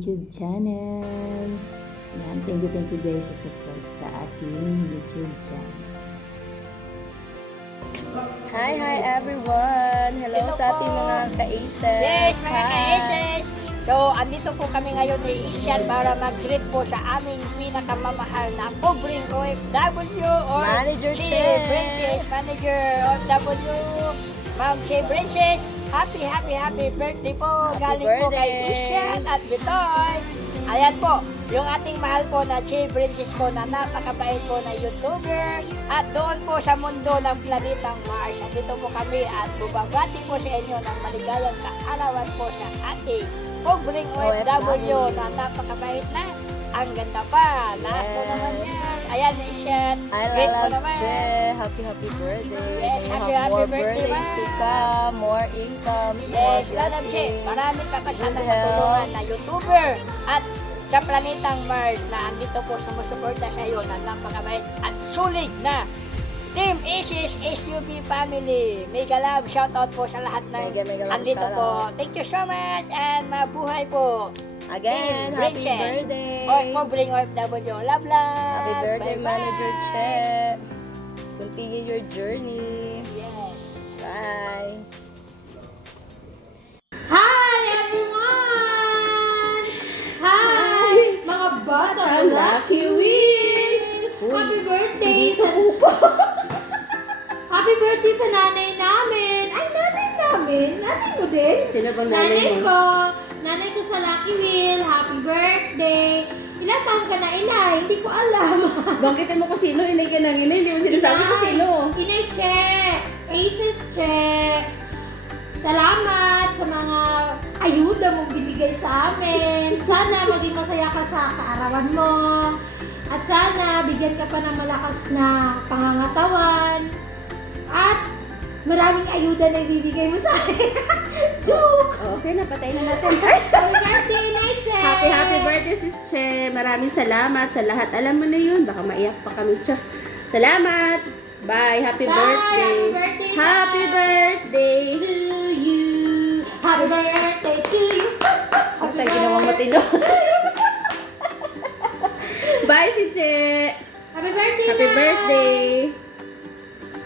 YouTube channel. Yan, thank you guys sa support sa ating YouTube channel. Hi everyone! Hello sa ating mga ka-aces! Yes, mga ka-aces! So, andito po kami ngayon ni Isyan para mag-greet po sa aming pinakamamahal na pobreng OFW or Manager Chi Chen. Princess Manager OFW. Ma'am Chi Princess, happy birthday po! Happy Galing po kay birthday. Isyan at Bitoy. Ayan po, yung ating mahal po na Chi Princess po na napakabait po na YouTuber at doon po sa mundo ng planetang Mars. Dito po kami at bubabati po sa inyo ng maligayang kaarawan po sa ating pobreng OFW na napakabait na. Ang ganda pa. Lahat po naman yan. Ayan, Isyan. Great po naman. Happy birthday! Yes, You happy have more birthday, birthdays to come, more income, more Yes, Madam Che, blessings. marami ka pa sana Good health. matulungan na YouTuber at sa planetang Mars na andito po sumusuporta sa iyo na napakabait at sulit na Team Isis SUV family. Mega love, shoutout po sa lahat ng Mega love, andito shoutout. po. Thank you so much and mabuhay po. Again, Team happy Princess. birthday! Or pobreng OFW. Love, love. Happy birthday, Bye-bye. Manager Che! Continue your journey. Yes. Bye! Hi everyone! Hi! Mga bata, Lucky Wheel! Happy birthday sa Happy birthday sa nanay namin! Ay, nanay namin? Nanay mo din? Sino bang Nanay ko sa Lucky Wheel. Happy birthday! Ilang taon ka na, inay? Hindi ko alam. Bangkitin mo kung sino, inay ka nang inay. Hindi mo sinasabi kung sino. Inay Che! Aces Che! Salamat sa mga ayuda mong binigay sa amin. Sana maging masaya ka sa kaarawan mo. At sana bigyan ka pa ng malakas na pangangatawan. At maraming ayuda na ibibigay mo sa akin. Joke! Okay, napatay na natin. Happy birthday, Inay Che! Happy birthday, Sis Che. Maraming salamat sa lahat. Alam mo na yun. Baka maiyak pa kami, Che. Salamat! Bye! Happy Bye! birthday! Happy birthday, Happy Bye! birthday! To you! Happy birthday to you! Huwag tayo ginawa matino. Bye, si Che! Happy birthday, Happy Nay! birthday!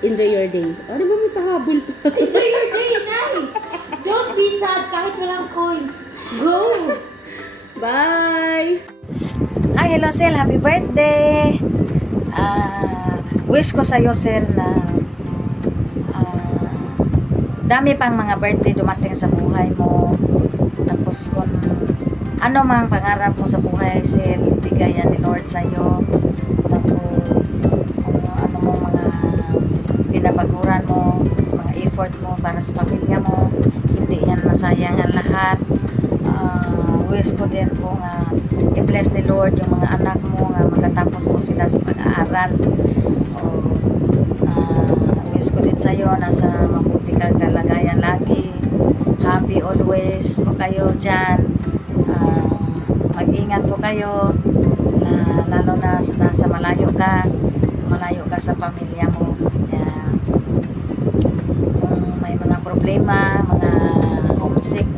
Enjoy your day. Ano ba may pahabol pa? Enjoy your day, Nay! Don't be sad kahit walang coins. Go! Bye! Hi, hello Sel, happy birthday! Wish ko sa'yo Sel na dami pang mga birthday dumating sa buhay mo. Tapos kung ano mang pangarap mo sa buhay Sel, bigay yan ni Lord sa'yo. Tapos kung ano mo mga pinapaguran mo, mga effort mo para sa pamilya mo, hindi yan masayang ang lahat. Wish ko din po nga i-bless ni Lord yung mga anak mo nga makatapos mo sila sa pag-aaral. Wish ko din sa'yo nasa mabuti kang kalagayan lagi. Happy always po kayo dyan. Mag-ingat po kayo lalo na nasa malayo ka sa pamilya mo. Kung may mga problema, mga homesick,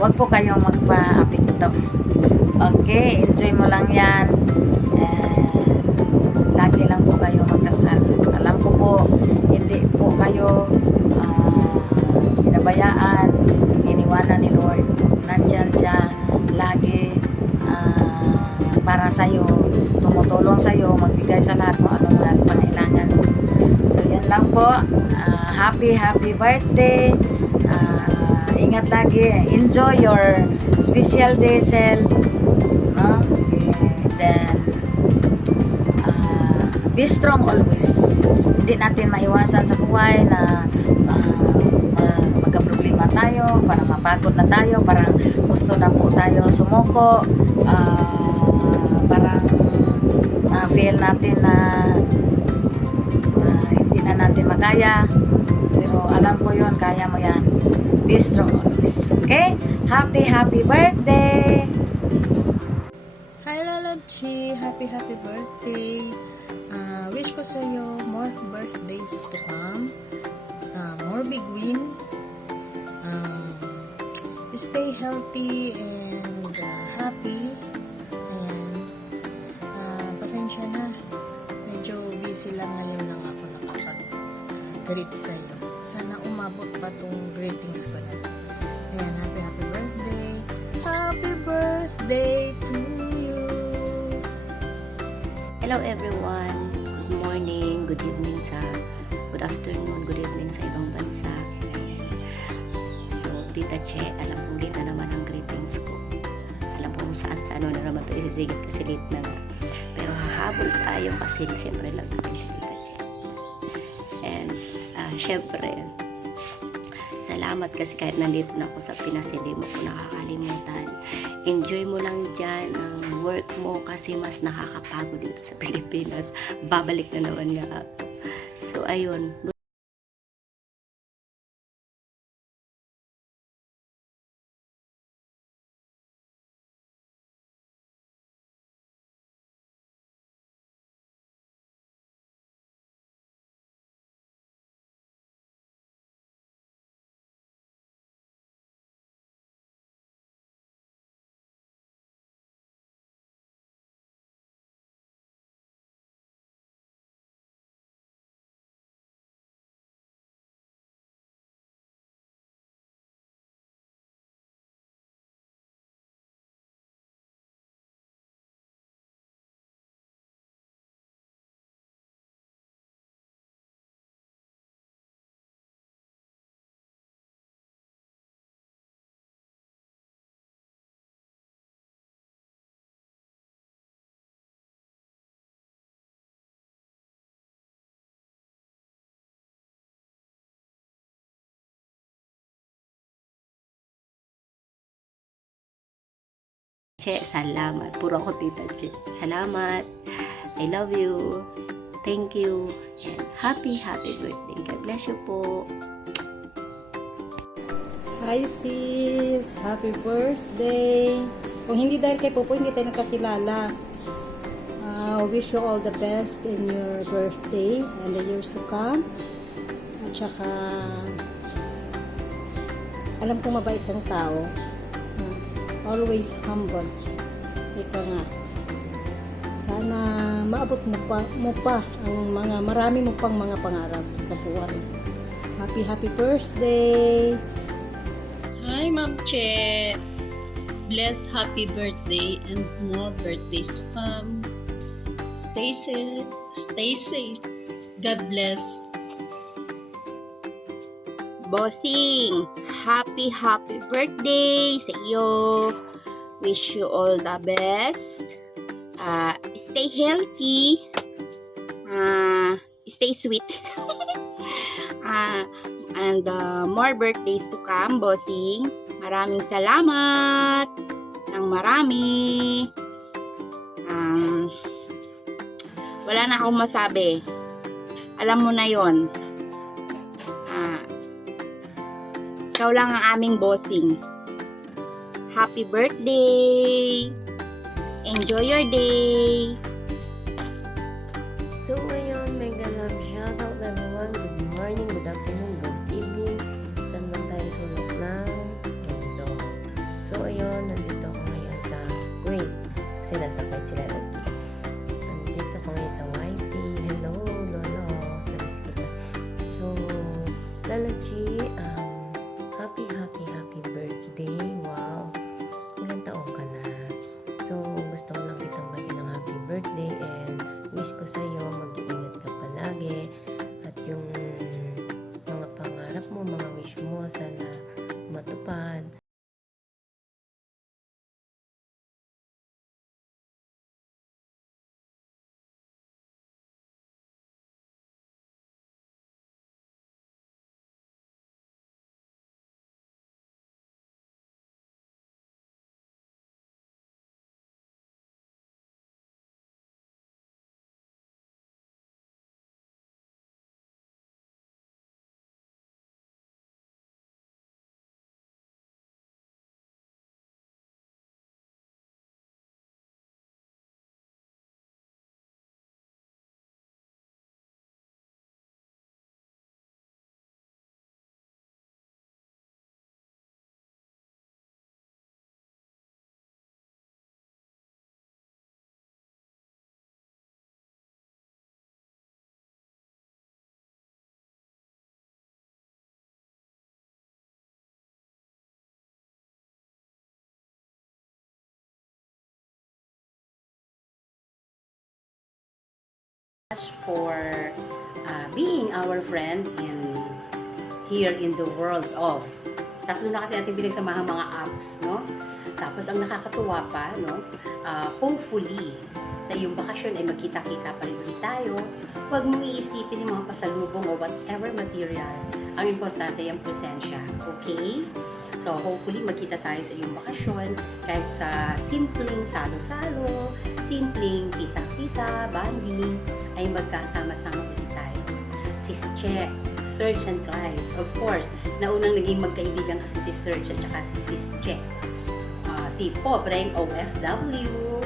huwag po kayong magpa-apekto. Okay, enjoy mo lang yan. Lagi lang po kayo magkasal. Alam ko po, hindi po kayo pinabayaan, iniwanan ni Lord. Nandyan siya lagi para sa'yo, tumutulong sa'yo, magbigay sa lahat kung ano na pangailangan. So, yan lang po. Happy birthday. Ingat lagi. Enjoy your special day, Sel. No? And then, be strong always. Hindi natin maiwasan sa buhay na magka-problema tayo, parang mapagod na tayo, parang gusto na po tayo sumuko, parang feel natin na hindi na natin makaya. Pero alam ko yun, kaya mo yan. Be strong always. Okay? Happy birthday! Hi, Lola Chi! Happy birthday! Wish ko sa iyo more birthdays to come. More big win. Stay healthy and happy. Kasi lang ngayon lang ako nakapag-greet sa'yo. Sana umabot pa tong greetings ko na. Ayan, happy birthday. Happy birthday to you. Hello everyone. Good morning, good evening good afternoon, good evening sa ibang bansa. So, Tita Che, alam kong late na naman ang greetings ko. Alam kong saan na naman ito isisigit kasi late na nga. Pero hahabol tayo kasi siyempre lang kami si Tita Che. And, siyempre, salamat kasi kahit nandito na ako sa Pinas, hindi mo ko nakakalimutan. Enjoy mo lang dyan ang work mo kasi mas nakakapagod dito sa Pilipinas. Babalik na naman nga ako. So, ayun. Che, salamat. Puro ako Tita Che. Salamat. I love you. Thank you. And happy birthday. God bless you po. Hi sis! Happy birthday! Kung hindi dahil kay Popo, hindi tayo nakakilala. Wish you all the best in your birthday and the years to come. At saka, alam kong mabait kang tao. Always humble. Ika nga. Sana maabot mo pa ang marami mo pang mga pangarap sa buhay. Happy birthday! Hi, Ma'am Che. Bless happy birthday and more birthdays to come. Stay safe. Stay safe. God bless. Bossing, happy birthday sa iyo. Wish you all the best. Stay healthy. Stay sweet. And more birthdays to come, Bossing. Maraming salamat ng marami. Wala na akong masabi. Alam mo na yon. Ikaw lang ang aming bossing. Happy birthday! Enjoy your day! So ngayon, mega love shoutout everyone. Good morning, good afternoon, good evening. Saan man tayo sulok ng mundo. So ayun, nandito ako ngayon sa Kuwait. Kasi nasa Kuwait sila nandito. Nandito ako ngayon sa YT. Hello, Lolo. Namiss kita. So, Lalachi, happy birthday. Wow. Ilang taong ka na? So, gusto ko lang kitang bati ng happy birthday and wish ko sa'yo mag-iingat ka palagi at yung mga pangarap mo, mga wish mo sana matupad. for being our friend here in the world of. Tatlo na kasi natin pinagsamahan mga apps, no? Tapos ang nakakatuwa pa, no? Hopefully, sa iyong bakasyon ay magkita-kita pa rin ulit tayo. Huwag mong iisipin yung mga pasalubong o whatever material. Ang importante yung presensya, okay? So, hopefully, magkita tayo sa iyong bakasyon kahit sa simpleng salo-salo, simpleng kita-kita, banding, ay magkasama-sama ulit tayo. Sis Che, Serge and Clyde, of course, naunang naging magkaibigan kasi si Serge at saka si Sis Che. Si Pobreng OFW,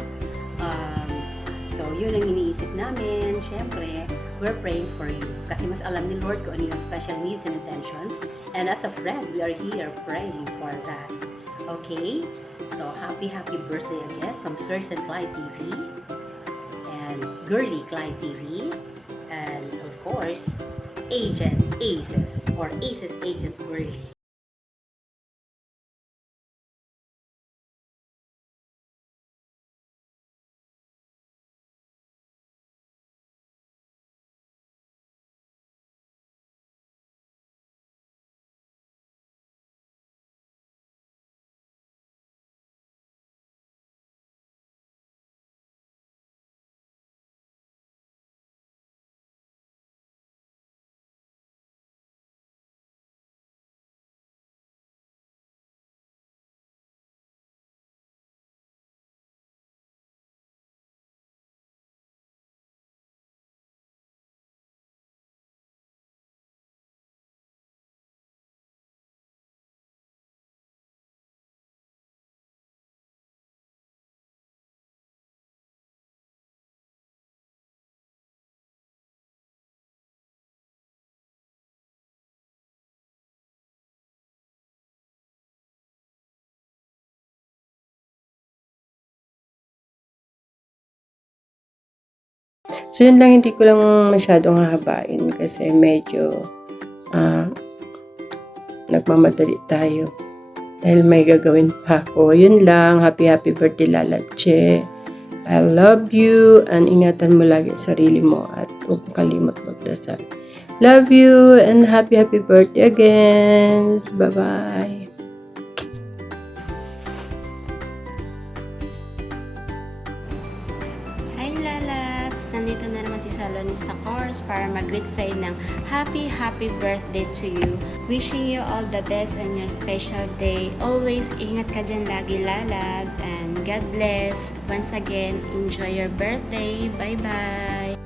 so yun ang iniisip namin. Syempre, we're praying for you kasi mas alam ni Lord kung ano yung special needs and intentions, and as a friend, we are here praying for that. Okay? So, happy birthday again from Serge and Clyde TV and Girly Clyde TV, and of course, Agent Aces or Aces Agent Girly. So, yun lang, hindi ko lang masyadong hahabain kasi medyo nagmamadali tayo dahil may gagawin pa ako. Yun lang, happy birthday Lalab Che. I love you and ingatan mo lagi ang sarili mo at huwag mong kalimot magdasal. Love you and happy birthday again. Bye-bye. Hi Lalabs! Nandito na naman si Salonista Course para mag-greet sa'yo ng happy birthday to you. Wishing you all the best on your special day. Always ingat ka dyan lagi Lalabs and God bless. Once again, enjoy your birthday. Bye-bye!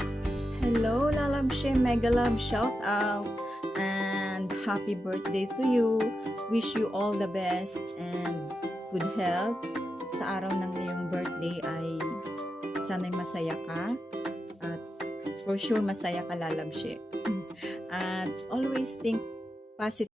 Hello, Lalabshe, Mega Love, shout out, and happy birthday to you. Wish you all the best and good health. Sa araw ng iyong birthday ay sana'y masaya ka at for sure masaya ka Lalabshe. At always think positive.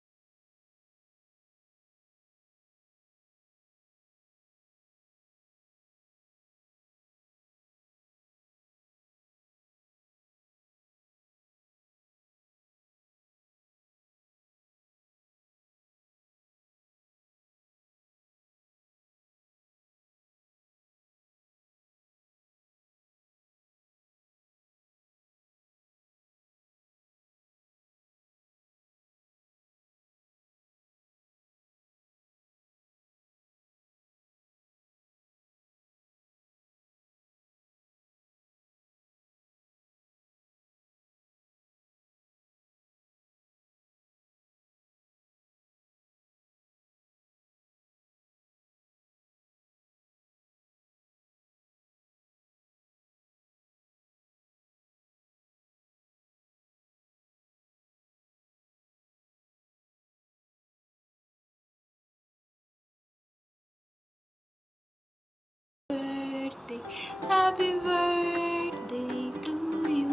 Happy birthday to you.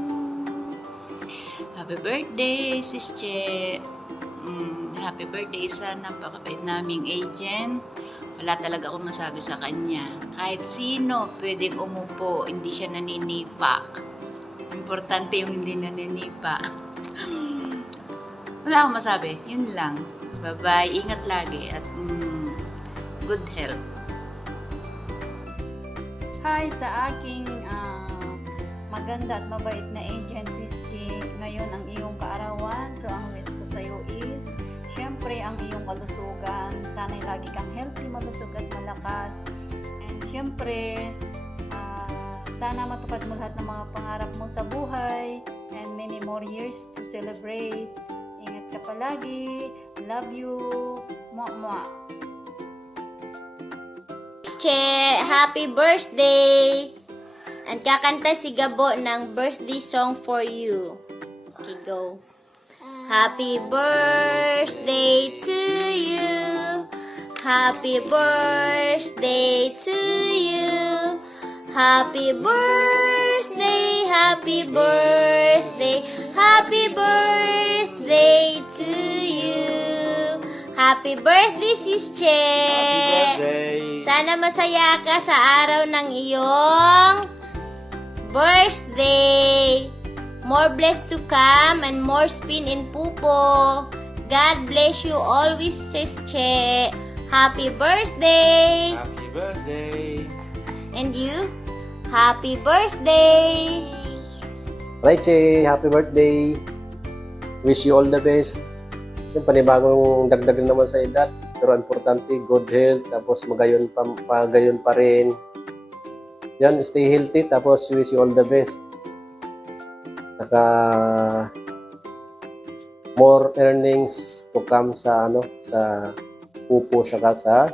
Happy birthday, Sis Che. Happy birthday sa napakabait naming agent. Wala talaga akong masabi sa kanya. Kahit sino pwedeng umupo, hindi siya naninipa. Importante yung hindi naninipa. Wala akong masabi. Yun lang. Bye-bye. Ingat lagi at good health. Hi sa aking maganda at mabait na agent, Sis G. Ngayon ang iyong kaarawan. So ang wish ko sa iyo is, syempre ang iyong kalusugan. Sana'y lagi kang healthy, malusog at malakas. And syempre, sana matupad mo lahat ng mga pangarap mo sa buhay. And many more years to celebrate. Ingat ka palagi. Love you. Mwah, mwah. Che, happy birthday! And kakanta si Gabo ng birthday song for you. Okay, go. Happy birthday to you. Happy birthday to you. Happy birthday, happy birthday, happy birthday to you. Happy birthday, Sis Che! Happy birthday! Sana masaya ka sa araw ng iyong birthday. More blessed to come and more spin in pupo. God bless you always, Sis Che. Happy birthday! Happy birthday! And you? Happy birthday! Raiche, happy birthday! Wish you all the best. Yung panibagong dagdag naman sa edad, pero importante, good health, tapos magayon pa rin. Yan, stay healthy, tapos wish you all the best. Saka more earnings to come sa sa pupo saka sa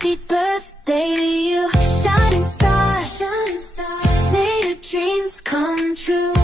Happy birthday to you, shining star, may your dreams come true.